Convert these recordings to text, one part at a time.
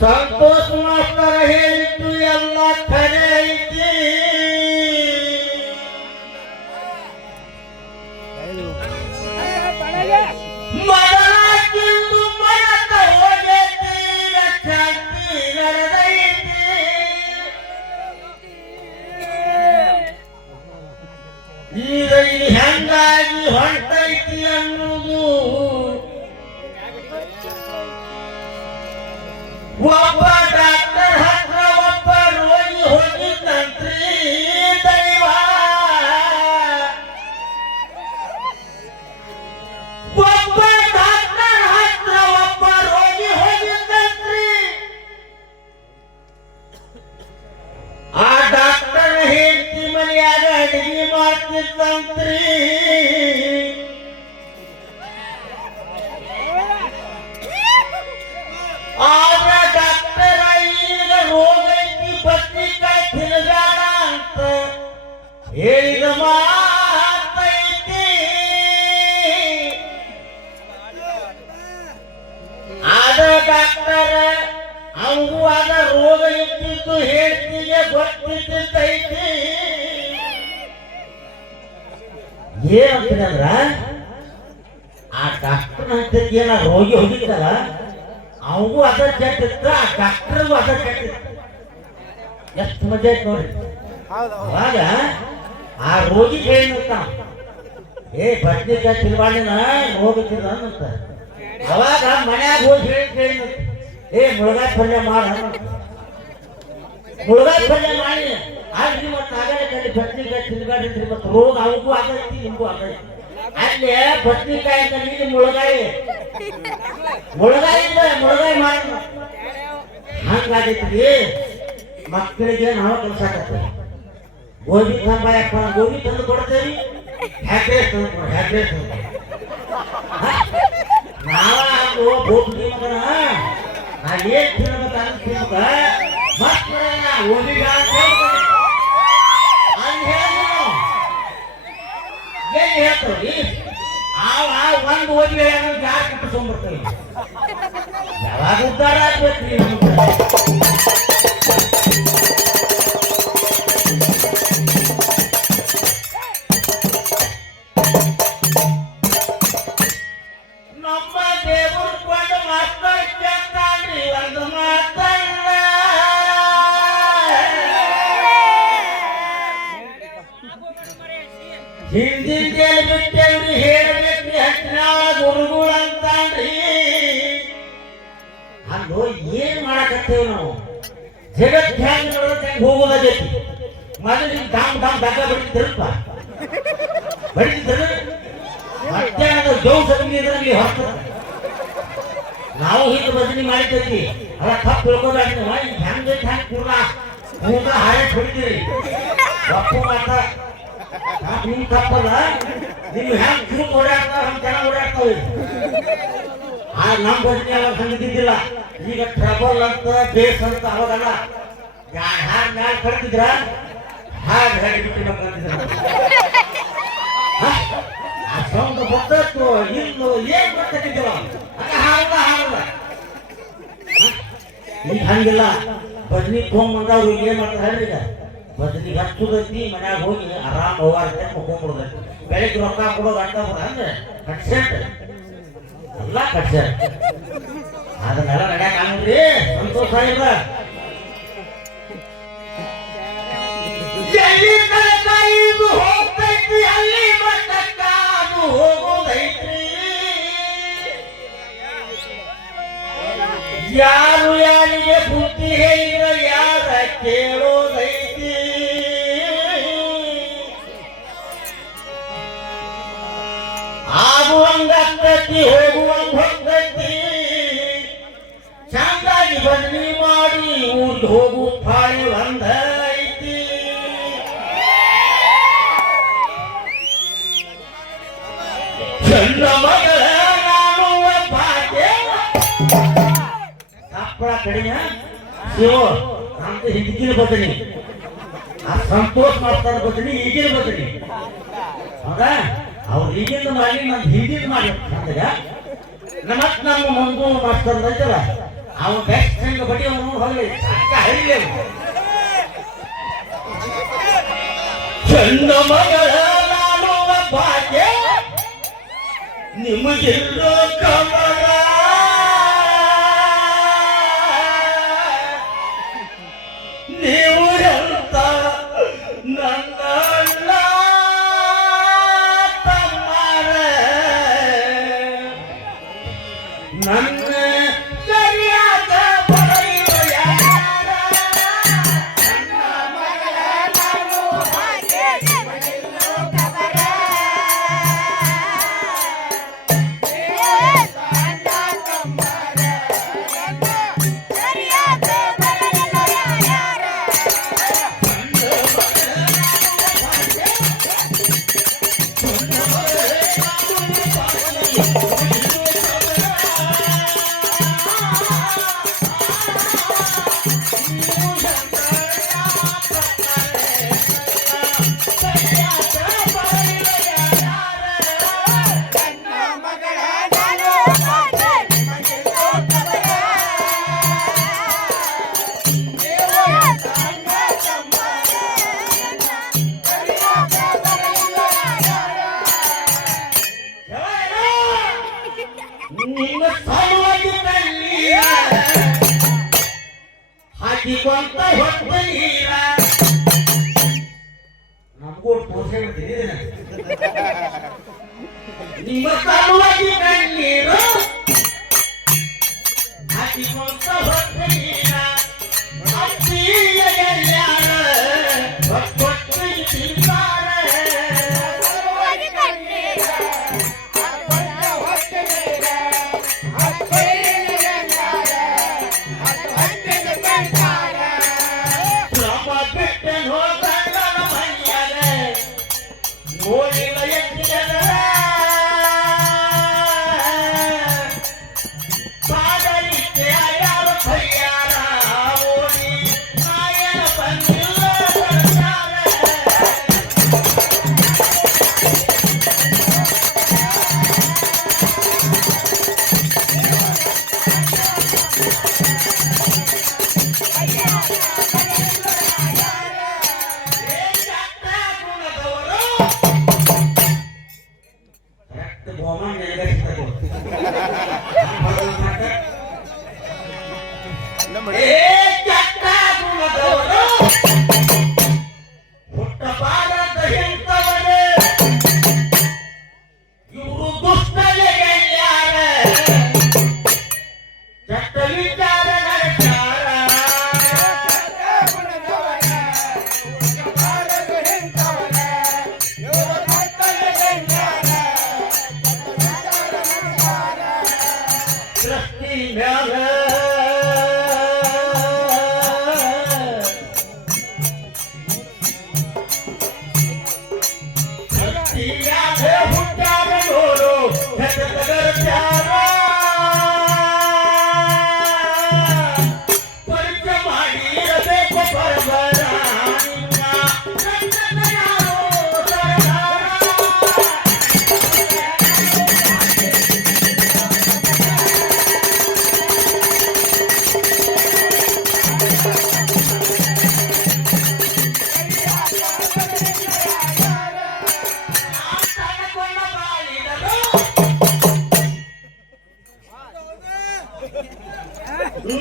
ಸಂತೋಷ ಮಾಸ್ತರ ಹೇಳಿದ್ದು ಎಲ್ಲ ಖರೆ ಐತಿ. ಮೊದಲಾಗಿಂದು ಮರೆತ ಹೋಗೈತಿ, ಶಾಂತಿ ನಡೆದೈತಿ. ಈಗ ಹೆಂಗಾಗಿ ಹೊಂಟೈತಿ ಅನ್ನುವುದು ಒಬ್ಬ ಡಾಕ್ಟರ್ ಹತ್ರ ಒಬ್ಬ ರೋಗಿ ಹೋಗಿದ್ದಂತ್ರಿ ದೈವ. ಒಬ್ಬ ಡಾಕ್ಟರ್ ಹತ್ರ ಒಬ್ಬ ರೋಗಿ ಹೋಗಿದ್ದಂತ್ರಿ. ಆ ಡಾಕ್ಟರ್ ಹೆಂಡತಿ ಮನೆಯಾಗ ಅಡಿಗೆ ಮಾಡ್ತಿದ್ದಂತ್ರಿ. ಹೇಳಿದ ಮಾತೈತಿ. ಆದ ಡಾಕ್ಟರ್ ಅವಂಗೂ ಆದ ರೋಗ ಇಟ್ಟಿದ್ದು ಹೇಳ್ತಿಗೆ ಗೊತ್ತಿದ್ದೈತಿ. ಏನಂತೀನಂದ್ರ ಆ ಡಾಕ್ಟರ್ ಅಂತ ಏನ ರೋಗಿ ಹೋಗಿದ್ದಲ್ಲ ಅವಂಗೂ ಅದ ಕೆಟ್ಟಿತ್ತ, ಆ ಡಾಕ್ಟರ್ಗೂ ಅದ ಕೆಟ್ಟಿತ್ತು. ಎಷ್ಟು ಮಜಾ ಐತೆ ನೋಡ್ರಿ. ಅವಾಗ ಆ ರೋಗಿ ಹೇಳಿರ್ತ ಬದ್ನಿಕಾಯಿ ತಿನ್ಬಾರ್ದಿನ ಹೋಗುತ್ತಿದ ಅಂತ. ಅವಾಗ ಮನ್ಯಾಗ ಹೋಗಿ ಹೇಳಿ ಮುಳುಗಾಯಿ ಪಲ್ಯ ಮಾಡ, ಮುಳುಗಾಯಿ ಪಲ್ಯ ಮಾಡಿ ಅಲ್ಲಿ ಮತ್ತೆ ಆಗಲಿ ಬದ್ನಿಕಾಯಿ ತಿನ್ಬಾರ್ದಿದ್ರಿ. ಮತ್ತೆ ರೋಗ ಅವಗೂ ಆಗೈತಿ ನಿಮಗೂ ಆಗೈತಿ. ಅಲ್ಲಿ ಬದ್ನಿಕಾಯಿ ಅಂತ ನೀನು ಮುಳುಗಾಯಿ ಮುಳುಗಾಯಿ ಮಾಡ ಹಂಗಾಗೈತಿ. ಮಕ್ಕಳಿಗೆ ನಾವು ಕಲ್ಸಾಕತ್ತೇವೆ. ಗೋಬಿ ತಂಬ ಗೋಬಿ ತಂದು ಕೊಡ್ತೇವಿ, ಹ್ಯಾಕ್ರೇಸ್ ತಂದು ಕೊಡ, ಹ್ಯಾಕ್ರೇಸ್ ತಂದು ನಾವ ಗೋಬಿ ಮಗನ ನಾ ಏನ್ ತಿನ್ಬೇಕ ಅನ್ಸ್ತಿನ್ಕ ಮಕ್ಕಳನ್ನ ಗೋಬಿ ಏನ್ ಹೇಳ್ತೀವಿ. ಒಂದು ಓದಿ ಜಾರ್ ಕಟ್ಟಿಸ್ಕೊಂಡ್ಬಿಡ್ತೇವೆ. ಯಾವಾಗ ಉದ್ದಾರ ಆಗ್ಬೇಕ್ರಿ ಹಿಂದಿನ ಬಿಟ್ಟೇವ್ರಿ. ಹೇಳ್ಬೇಕ್ರಿ ಹತ್ತಿನ ಗುರುಗಳು ಅಂತಂದ್ರಿ. ಅಲ್ಲೋ ಏನ್ ಮಾಡಕತ್ತೇವ್ ನಾವು? ಜಗತ್ ಹೆಂಗ್ ಹೆಂಗ್ ಹೋಗೋದೈತಿ. ಮೊದಲಿಗೆ ದಾಮ್ ದಾಮ್ ದಗ್ಗ ಬಡಿತಿದ್ರಪ್ಪ, ಬಡಿತಿದ್ರು. ಮಧ್ಯಾಹ್ನದ ಜೋಗ್ ಸಗಣಿದ್ರಲ್ಲಿ ಹೊತ್ತ ನಾವು ಹಿಂದೆ ಭಜನೆ ಮಾಡಿದ್ವಿ. ಅವ ತಪ್ಪು ತಿಳ್ಕೊಬೇಡ. ಈಗ ಹೆಂಗ್ ಹೆಂಗ್ ಪೂರ್ಣ ಮೂಗ ಹಾಳೆ ಹೊಡಿತೀರಿ. ತಪ್ಪು ಮಾತ ನಿಮ್ ತಪ್ಪಲ್ಲ. ನಿಮ್ ಹೆಂಗ್ ಚೂಕ್ ಓಡಾಡ್ತಾವ ಹಂಗ್ ಜನ ಓಡಾಡ್ತಾವೆ. ನಮ್ ಭಜನೆ ಅವಾಗ ಹಂಗಿದ್ದಿಲ್ಲ. ಈಗ ಟ್ರಬಲ್ ಅಂತ ಬೇಸ್ ಅಂತ ಅವಾಗಲ್ಲ. ಹಾಡ್ ಮ್ಯಾಲ ಕಡ್ತಿದ್ರ ಹಾಡ್ ಹಾಡಿ ಬಿಟ್ಟಿರ್ಬೇಕಂತಿದ್ರ. ಆ ಸೌಂಡ್ ಗೊತ್ತು ಇನ್ನು ಏನ್ ಗೊತ್ತಿದ್ದಿಲ್ಲ. ಹಾಡಲ್ಲ ಹಾಡಲ್ಲ. ಈಗ ಹಂಗಿಲ್ಲ. ಭಜನಿ ತೊಗೊಂಬಂದವ್ರು ಏನ್ ಮಾಡ್ತಾರೆ ಈಗ ಬದ್ನಿಗೆ ಹಚ್ಚುದೈತಿ. ಮನ್ಯಾಗ ಹೋಗಿ ಆರಾಮ್ ಹೋಗಾರ್ತೆ ಮುಕ್ಕೊಂಡ್ಬಿಡ್ದೈತಿ. ಬೆಳಿಗ್ಗೆ ರೊಕ್ಕ ಕೊಡೋದು ಅಡ್ಡ ಅಂದ್ರೆ ಕಟ್ಸೆಟ್ ಎಲ್ಲ ಕಟ್ಸೆಟ್. ಅದನ್ನೆಲ್ಲ ನಡ್ಯಾಕ ಆಗ್ರಿ. ಸಂತೋಷ ಇಲ್ಲ. ಹೋಗ್ತೈತಿ ಅಲ್ಲಿ ಮಟ್ಟಕ್ಕ ಅದು ಹೋಗೋದೈತ್ರಿ. ಯಾರು ಯಾರಿಗೆ ಬುದ್ಧಿ ಹೇಳಿದ್ರೆ ಯಾರು ಕೇಳೋದೈತಿ ಆಗುವಂಗತಿ ಹೋಗುವಂಗ ಹೊಂದೈತಿ ಚಂದಾಗಿ ಬನ್ನಿ ಮಾಡಿ ಊರಿಗೆ ಹೋಗು ಪಾಳಿ ಒಂದೈತಿ ಚಂದ ಮಗಳ ನಾನು ಭಾಗ್ಯ ಕಪ್ಪಳ ಕಡಿಮೆ ಶಿವ ಅಂತ ಹಿಂದಿನ ಬದಲಿ ಆ ಸಂತೋಷ ಮಾಡ್ತಾರ ಬದಲಿ ಈಗಿನ ಬದಲಿ ಹೌದಾ ಅವ್ರು ಈಗಿಂದ ಮಾಡಿ ನಾನು ಹಿಂದಿನ ಮಾಡಿ ಮತ್ ನಮ್ಮ ಮಂಗು ಮಾಸ್ತರ್ ಐತಲ್ಲ ಅವ್ನು ಬೆಸ್ಟ್ ಹೆಂಗ ಬಡಿ ಅವನು ಹೋಗ್ಲಿ ಅಕ್ಕ ಹೈಲಿ ಚಂದ ಮಗಳ ನಾನು ಭಾಗ್ಯ ನಿಮಗೆಲ್ಲೋ ಕಮಲ ನೀವು ಎಂತ ನನ್ನ ಅಣ್ಣ ತಮ್ಮರ ನನ್ನ ಸರಿಯಾದ ಬರೆಯುವ ಯಾರ ನನ್ನ ಮಗಳ ನಾನು ಹಾಗೆ ನಿಮಗೆಲ್ಲೋ ಕಮಲ ನಿನ್ನ ಸಲುವಾಗಿ ಕಣ್ಣೀರ ಹಾಕಿಕೊಂತ ಹೊತ್ತ ನೀರ ನಮಗೂ ತೋರಿಸಿ ನಿಮ್ಮ ಸಲುವಾಗಿ ಕಣ್ಣೀರ ಹಾಕಿಕೊಂತ ಹೊತ್ತ ನೀರ ಅತ್ತಿಯ ಎಲ್ಲಾರ ಹೊತ್ತು ತಿಂತಾರ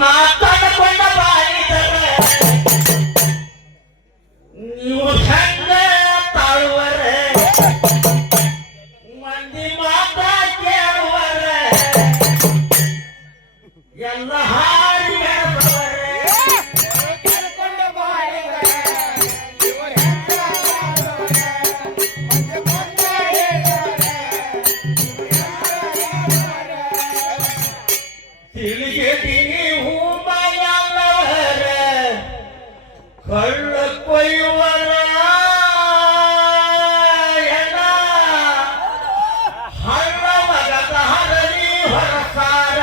ಮಾತಾಡಿಕೊಂಡ ಬಾಯಿದರೆ ನೀವು ಚಂದ ತಾಳುವರೆ ಮಂದಿ ಮಾತಾ ಕೇಳುವರೆ ಎಲ್ಲ ಹಾಡಿ ಹೇಳ್ತವರೆ ಕಳ್ಳ ಕೊಯ್ಯುವರ ಹಳ್ಳ ಮಗದ ಹರಳಿ ಹೊರಸಾರ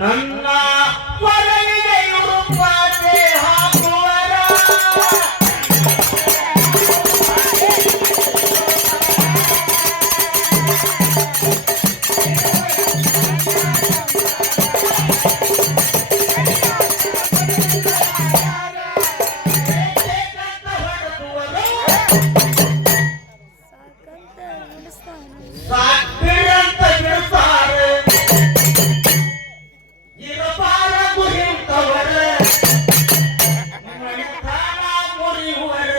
ನನ್ನ ಹೊರಗೆ ಇವರು ಪಾತೆ ಹಾಕುವರ ಸಾಕಿರಂತ ಬಿಡ್ತಾರೆ ಇರಬಾರ ಗುರಿತವರ ಮಣಿತಾನ ಮುರಿಯುವರ